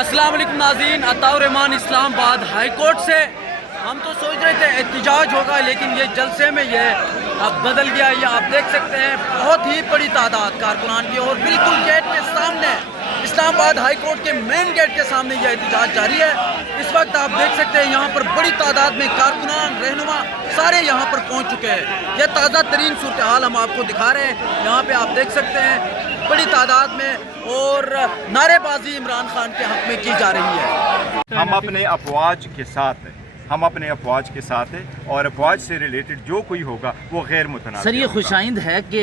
अस्सलाम वालेकुम नाज़रीन, अताउर रहमान इस्लाम आबाद हाई कोर्ट से हम तो सोच रहे थे एहतजाज होगा, लेकिन ये जलसे में ये अब बदल गया। ये आप देख सकते हैं बहुत ही बड़ी तादाद कारकुनान की, और बिल्कुल गेट के सामने इस्लामाबाद हाई कोर्ट के मेन गेट के सामने ये एहतजाज जारी है। इस वक्त आप देख सकते हैं यहाँ पर बड़ी तादाद में कारकुनान रहनुमा सारे यहाँ पर पहुँच चुके हैं। यह ताज़ा तरीन सूरत हाल हम आपको दिखा रहे हैं। यहाँ पे आप देख सकते हैं बड़ी तादाद में, और नारेबाजी इमरान खान के हक में की जा रही है। हम अपने अफवाज के साथ हैं, हम अपने अफवाज के साथ हैं, और अफवाज से रिलेटेड जो कोई होगा वो गैर मुतनाज़। सर, ये खुशाइंद है कि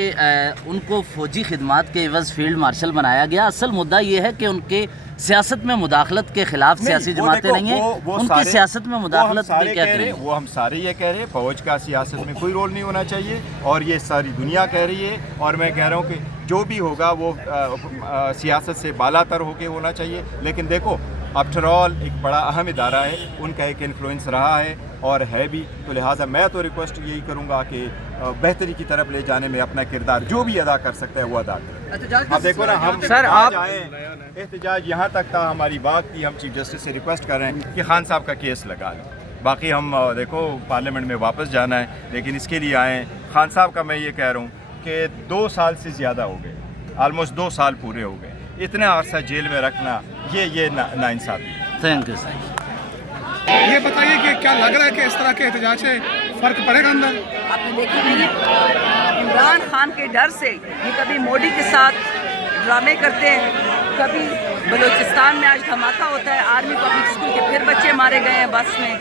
उनको फ़ौजी खिदमात के एवज़ फील्ड मार्शल बनाया गया। असल मुद्दा ये है कि उनके सियासत में मुदाखलत के खिलाफ सियासी जमातें नहीं हैं, उनकी सियासत में मुदाखलत भी क्या करें। वो हम सारे ये कह रहे हैं फ़ौज का सियासत में कोई रोल नहीं होना चाहिए, और ये सारी दुनिया कह रही है। और मैं कह रहा हूँ कि जो भी होगा वो सियासत से बालातर होके होना चाहिए। लेकिन देखो, आफ्टर ऑल एक बड़ा अहम इदारा है, उनका एक इन्फ्लुएंस रहा है और है भी, तो लिहाजा मैं तो रिक्वेस्ट यही करूँगा कि बेहतरी की तरफ ले जाने में अपना किरदार जो भी अदा कर सकता है वो अदा करें। अब देखो ना, हम सर आप एहतजाज यहाँ तक था, हमारी बात थी, हम चीफ जस्टिस से रिक्वेस्ट कर रहे हैं कि खान साहब का केस लगा लें। बाकी हम देखो पार्लियामेंट में वापस जाना है, लेकिन इसके लिए आए। खान साहब का मैं ये कह रहा हूँ कि 2 साल से ज़्यादा हो गए, ऑलमोस्ट 2 साल पूरे हो गए। इतना अरसा जेल में रखना ये नाइंसाफ़ी है। Thank you sir. ये बताइए कि क्या लग रहा है कि इस तरह के एहतजाज से फ़र्क पड़ेगा अंदर? आपने देखी नहीं, इमरान खान के डर से ये कभी मोदी के साथ ड्रामे करते हैं, कभी बलूचिस्तान में आज धमाका होता है, आर्मी पब्लिक स्कूल के फिर बच्चे मारे गए हैं बस में।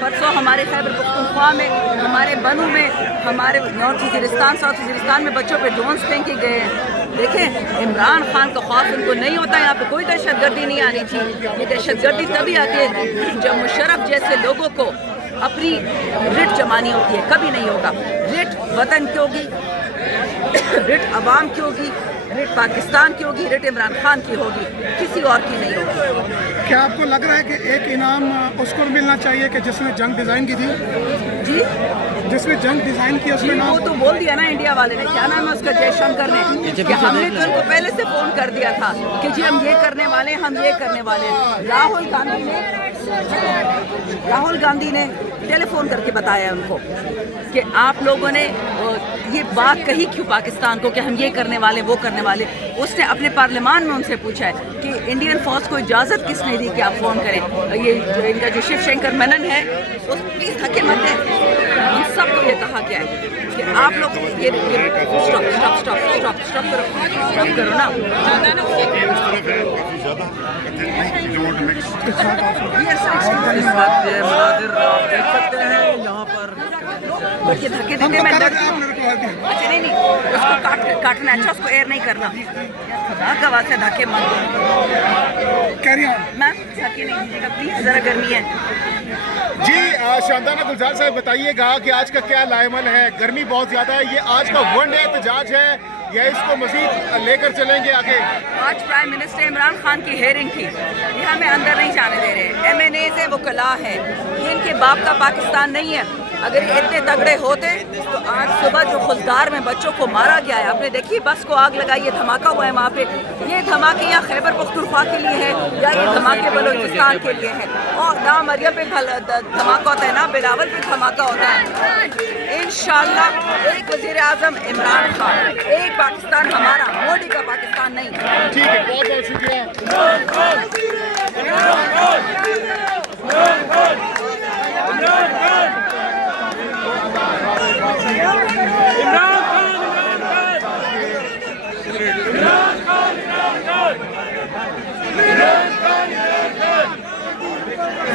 परसों हमारे खैबर पख्तूनख्वा में, हमारे बनू में, हमारे नॉर्थ वज़ीरिस्तान साउथ वज़ीरिस्तान में बच्चों पे ड्रोन्स फेंके गए हैं। देखें, इमरान खान का खौफ उनको नहीं होता। यहाँ पे कोई दहशतगर्दी नहीं आनी थी। ये दहशतगर्दी तभी आती है जब मुशर्रफ जैसे लोगों को अपनी रिट जमानी होती है। कभी नहीं होगा। रिट वतन की होगी, रिट अवाम की होगी, रिट पाकिस्तान की होगी, रिट इमरान खान की होगी, किसी और की नहीं होगी। क्या आपको लग रहा है कि एक इनाम उसको मिलना चाहिए कि जिसने जंग डिज़ाइन की थी? जी, जिसने जंग डिज़ाइन की उसमें वो तो बोल दिया ना इंडिया वाले ने, क्या नाम है उसका, जयशंकर ने, कि हमने तो उनको पहले से फ़ोन कर दिया था कि जी हम ये करने वाले हैं, हम ये करने वाले हैं। राहुल गांधी ने टेलीफोन करके बताया उनको कि आप लोगों ने ये बात कही क्यों पाकिस्तान को कि हम ये करने वाले वो करने वाले। उसने अपने पार्लियामान में उनसे पूछा है कि इंडियन फौज को इजाज़त किसने दी कि आप फ़ोन करें। ये इनका जो शिव शंकर मेनन है, उस प्लीज़ धक्के मत दें। उन सबको ये कहा गया है कि आप लोग ये स्टॉप करो ना। इस वक्त ये मनाजिर आप देख सकते हैं यहाँ पर। ये धक्के देते मैं अच्छा नहीं उसको काटना, अच्छा उसको एयर नहीं करना। खुदा का वास्ते धक्के मत दो मैम, धक्के नहीं दीजिएगा प्लीज़, ज़रा गर्मी है। जी, शानदाना गुलजार साहब बताइएगा कि आज का क्या लाएमल है? गर्मी बहुत ज़्यादा है, ये आज का वन डे एहतजाज है या इसको मज़ीद लेकर चलेंगे आगे? आज प्राइम मिनिस्टर इमरान खान की हेयरिंग थी, ये हमें अंदर नहीं जाने दे रहे। MNAs है, वो कला है, ये इनके बाप का पाकिस्तान नहीं है। अगर ये इतने तगड़े होते तो आज सुबह जो खुदगार में बच्चों को मारा गया है, आपने देखी बस को आग लगाई है, धमाका हुआ है वहाँ पे। ये धमाके यहाँ खैबर पख्तूनख्वा के लिए है या ये धमाके बलूचिस्तान के लिए है? और ना मरियम पे धमाका होता है, ना बिलावल पे धमाका होता है। इंशाल्लाह एक वज़ीर आज़म इमरान खान, एक पाकिस्तान हमारा, मोदी का पाकिस्तान नहीं। ठीक है, बहुत बहुत शुक्रिया।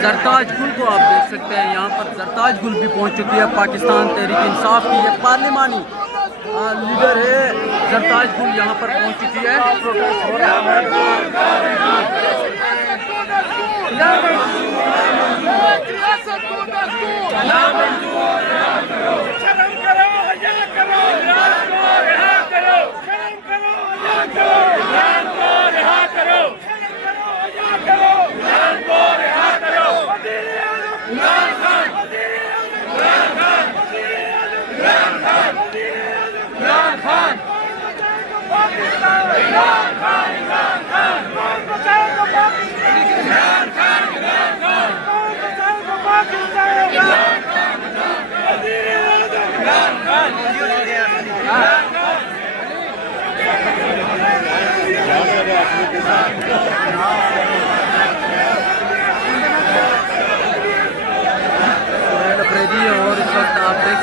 जरताज गुल को आप देख सकते हैं, यहाँ पर जरताज गुल भी पहुँच चुकी है। पाकिस्तान तहरीक इंसाफ की ये पार्लिमानी लीडर है, जरताज गुल यहाँ पर पहुँच चुकी है। प्रोटेस्ट हो रहा इमरान खान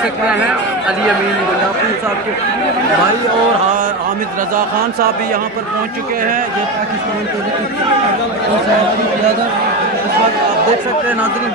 सकते हैं अली अमीन गंडापुर साहब के भाई और हामिद रज़ा खान साहब भी यहाँ पर पहुँच चुके हैं। ये पाकिस्तान के इस वक्त आप देख सकते हैं नाज़रीन।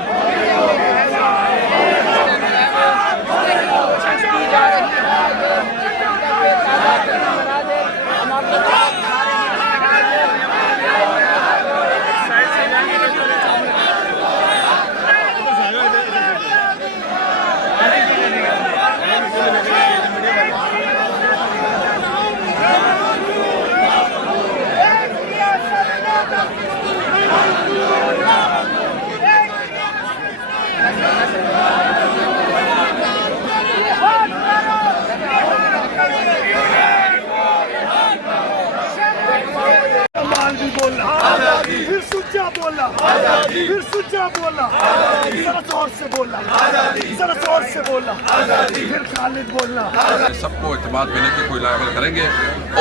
फिर सुच्चा बोलना, फिर सुच्चा बोलना, जरा जोर से बोलना, जरा जोर से बोलना, फिर खालिद बोलना। सबको इत्मीनान मिलने की कोई अमल करेंगे।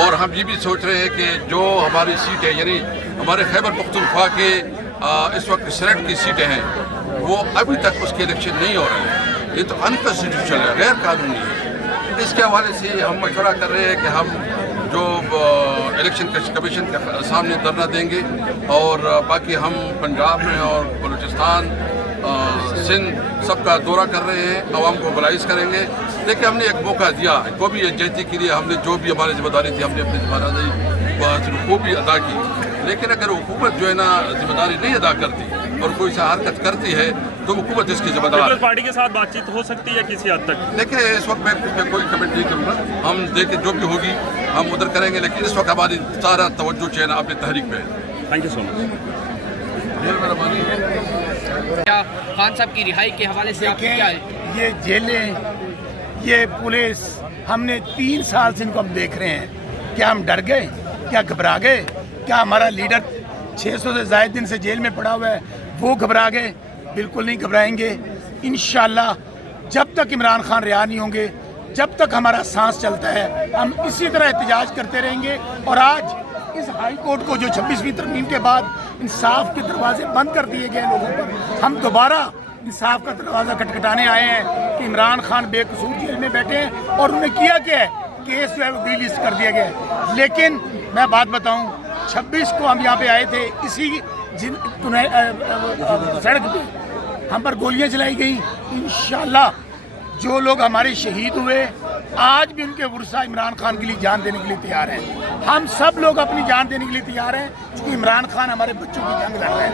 और हम ये भी सोच रहे हैं कि जो हमारी सीटें यानी हमारे खैबर पख्तूनख्वा के इस वक्त सेनेट की सीटें हैं वो अभी तक उसके इलेक्शन नहीं हो रहे हैं। ये तो अनकॉन्स्टिट्यूशनल है, गैर कानूनी है। इसके हवाले से हम मशवरा कर रहे हैं कि हम जो इलेक्शन कमीशन के सामने धरना देंगे और बाकी हम पंजाब में और बलूचिस्तान सिंध सबका दौरा कर रहे हैं, आवाम को मोबिलाइज करेंगे। देखिए हमने एक मौका दिया, को भी यकजहती के लिए हमने जो भी हमारी जिम्मेदारी थी हमने अपनी जिम्मेदारी को भी अदा की। लेकिन अगर हुकूमत जो है ना जिम्मेदारी नहीं अदा करती और कोई सा हरकत करती है तो हुकूमत इसकी जिम्मेदार है। पार्टी के साथ बातचीत हो सकती है किसी हद तक? देखिए इस वक्त मैं इस पर कोई कमेंट नहीं करूँगा, हम देखें जो भी होगी हम उधर करेंगे। लेकिन इस वक्त हमारी सारा तवज्जो जो है ना अपनी तहरीक पे है। Thank you so much. क्या खान साहब की रिहाई के हवाले से आपकी क्या है? ये जेलें, ये पुलिस, हमने 3 साल से इनको हम देख रहे हैं। क्या हम डर गए? क्या घबरा गए? क्या हमारा लीडर 600 से ज़ायद दिन से जेल में पड़ा हुआ है वो घबरा गए? बिल्कुल नहीं घबराएंगे। इंशाल्लाह जब तक इमरान खान रिहा नहीं होंगे, जब तक हमारा सांस चलता है हम इसी तरह एहतजाज करते रहेंगे। और आज इस हाई कोर्ट को जो 26वीं तरमीम के बाद इंसाफ के दरवाजे बंद कर दिए गए लोगों पर, हम दोबारा इंसाफ का दरवाज़ा खटखटाने आए हैं कि इमरान खान बेकसूर जेल में बैठे हैं और उन्हें किया क्या है, केस जो है वो डिलिस्ट कर दिया गया है। लेकिन मैं बात बताऊं, 26 को हम यहाँ पे आए थे, इसी सड़क पे हम पर गोलियां चलाई गई। इंशाल्लाह जो लोग हमारे शहीद हुए आज भी उनके वर्सा इमरान खान के लिए जान देने के लिए तैयार हैं। हम सब लोग अपनी जान देने के लिए तैयार हैं क्योंकि इमरान खान हमारे बच्चों की जंग लड़ रहा है,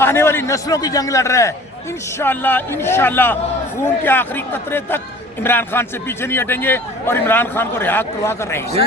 आने वाली नस्लों की जंग लड़ रहा है। इंशाल्लाह खून के आखिरी कतरे तक इमरान खान से पीछे नहीं हटेंगे और इमरान खान को रिहा करवा कर रहेंगे।